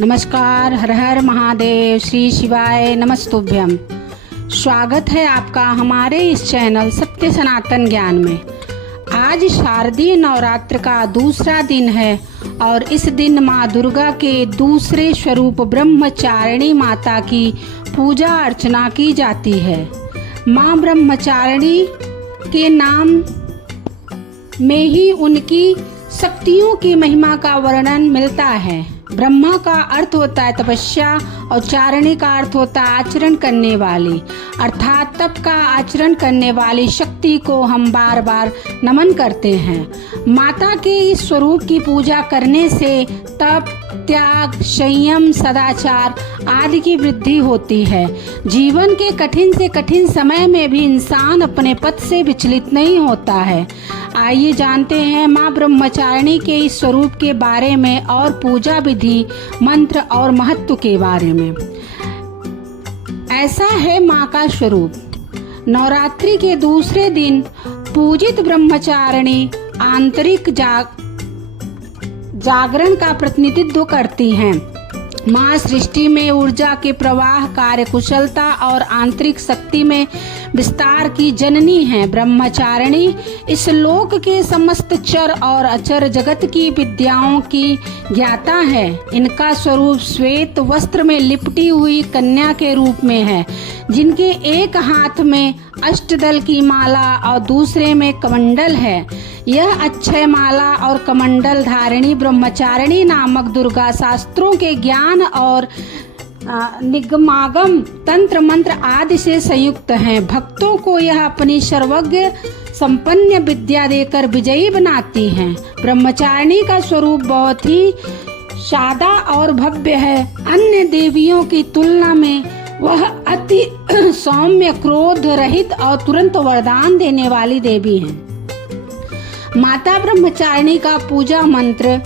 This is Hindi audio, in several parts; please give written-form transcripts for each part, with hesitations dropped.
नमस्कार। हर हर महादेव। श्री शिवाय नमस्तुभ्यम। स्वागत है आपका हमारे इस चैनल सत्य सनातन ज्ञान में। आज शारदीय नवरात्र का दूसरा दिन है और इस दिन माँ दुर्गा के दूसरे स्वरूप ब्रह्मचारिणी माता की पूजा अर्चना की जाती है। माँ ब्रह्मचारिणी के नाम में ही उनकी शक्तियों की महिमा का वर्णन मिलता है। ब्रह्मा का अर्थ होता है तपस्या और चारिणी का अर्थ होता है आचरण करने वाली, अर्थात तप का आचरण करने वाली शक्ति को हम बार बार नमन करते हैं। माता के इस स्वरूप की पूजा करने से तप, त्याग, संयम, सदाचार आदि की वृद्धि होती है। जीवन के कठिन से कठिन समय में भी इंसान अपने पथ से विचलित नहीं होता है। आइए जानते हैं माँ ब्रह्मचारिणी के इस स्वरूप के बारे में और पूजा विधि, मंत्र और महत्व के बारे में। ऐसा है माँ का स्वरूप। नवरात्रि के दूसरे दिन पूजित ब्रह्मचारिणी आंतरिक जागरण का प्रतिनिधित्व करती हैं। माँ सृष्टि में ऊर्जा के प्रवाह, कार्यकुशलता और आंतरिक शक्ति में विस्तार की जननी है। ब्रह्मचारिणी इस लोक के समस्त चर और अचर जगत की विद्याओं की ज्ञाता है। इनका स्वरूप श्वेत वस्त्र में लिपटी हुई कन्या के रूप में है, जिनके एक हाथ में अष्टदल की माला और दूसरे में कमंडल है। यह अक्षय माला और कमंडल धारिणी ब्रह्मचारिणी नामक दुर्गा शास्त्रों के ज्ञान और निगमागम, तंत्र मंत्र आदि से संयुक्त हैं। भक्तों को यह अपनी सर्वज्ञ संपन्न विद्या देकर विजयी बनाती हैं। ब्रह्मचारिणी का स्वरूप बहुत ही सादा और भव्य है। अन्य देवियों की तुलना में वह अति सौम्य, क्रोध रहित और तुरंत वरदान देने वाली देवी है। माता ब्रह्मचारिणी का पूजा मंत्र।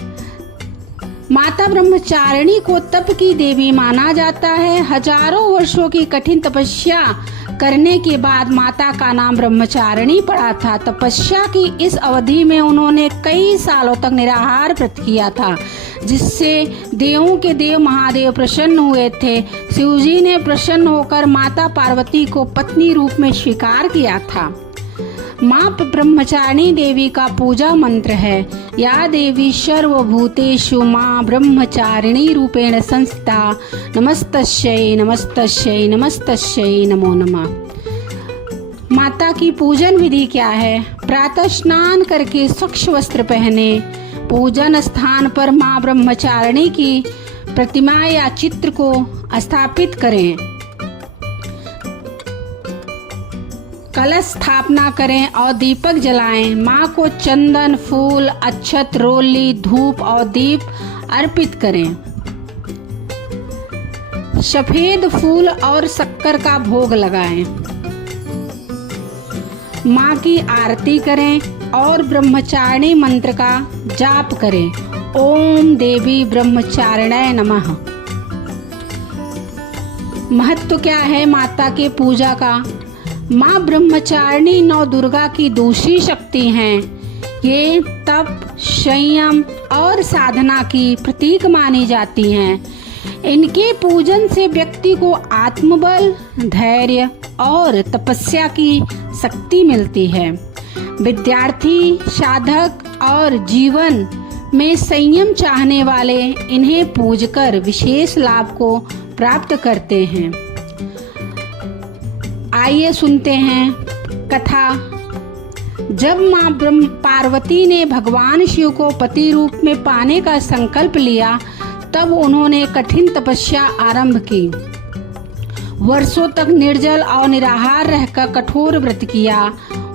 माता ब्रह्मचारिणी को तप की देवी माना जाता है। हजारों वर्षों की कठिन तपस्या करने के बाद माता का नाम ब्रह्मचारिणी पड़ा था। तपस्या की इस अवधि में उन्होंने कई सालों तक निराहार व्रत किया था, जिससे देवों के देव महादेव प्रसन्न हुए थे। शिवजी ने प्रसन्न होकर माता पार्वती को पत्नी रूप में स्वीकार किया था। माँ ब्रह्मचारिणी देवी का पूजा मंत्र है। या देवी सर्वभूतेषु माँ ब्रह्मचारिणी रूपेण संस्थिता। नमस्तस्यै नमस्तस्यै नमस्तस्यै नमो नमः। माता की पूजन विधि क्या है? प्रातः स्नान करके स्वच्छ वस्त्र पहने। पूजन स्थान पर माँ ब्रह्मचारिणी की प्रतिमा या चित्र को स्थापित करें। कलश स्थापना करें और दीपक जलाएं। माँ को चंदन, फूल, अक्षत, रोली, धूप और दीप अर्पित करें। सफेद फूल और शक्कर का भोग लगाएं। माँ की आरती करें और ब्रह्मचारिणी मंत्र का जाप करें। ओम देवी ब्रह्मचारिण्यै नमः। महत्व क्या है माता के पूजा का? माँ ब्रह्मचारिणी नौ दुर्गा की दूसरी शक्ति हैं। ये तप, संयम और साधना की प्रतीक मानी जाती हैं। इनके पूजन से व्यक्ति को आत्मबल, धैर्य और तपस्या की शक्ति मिलती है। विद्यार्थी, साधक और जीवन में संयम चाहने वाले इन्हें पूजकर विशेष लाभ को प्राप्त करते हैं। आइए सुनते हैं कथा। जब माँ पार्वती ने भगवान शिव को पति रूप में पाने का संकल्प लिया, तब उन्होंने कठिन तपस्या आरंभ की। वर्षों तक निर्जल और निराहार रहकर कठोर व्रत किया।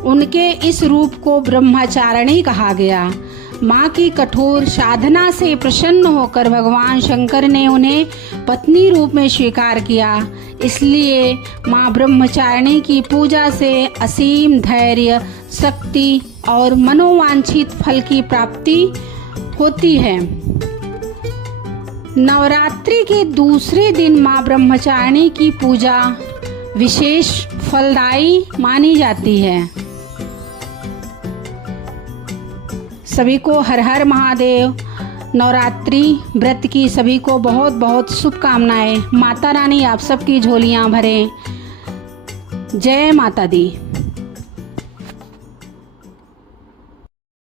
उनके इस रूप को ब्रह्मचारिणी कहा गया। माँ की कठोर साधना से प्रसन्न होकर भगवान शंकर ने उन्हें पत्नी रूप में स्वीकार किया। इसलिए माँ ब्रह्मचारिणी की पूजा से असीम धैर्य, शक्ति और मनोवांछित फल की प्राप्ति होती है। नवरात्रि के दूसरे दिन माँ ब्रह्मचारिणी की पूजा विशेष फलदायी मानी जाती है। सभी को हर हर महादेव। नवरात्रि व्रत की सभी को बहुत बहुत शुभकामनाएं। माता रानी आप सबकी झोलियां भरें। जय माता दी।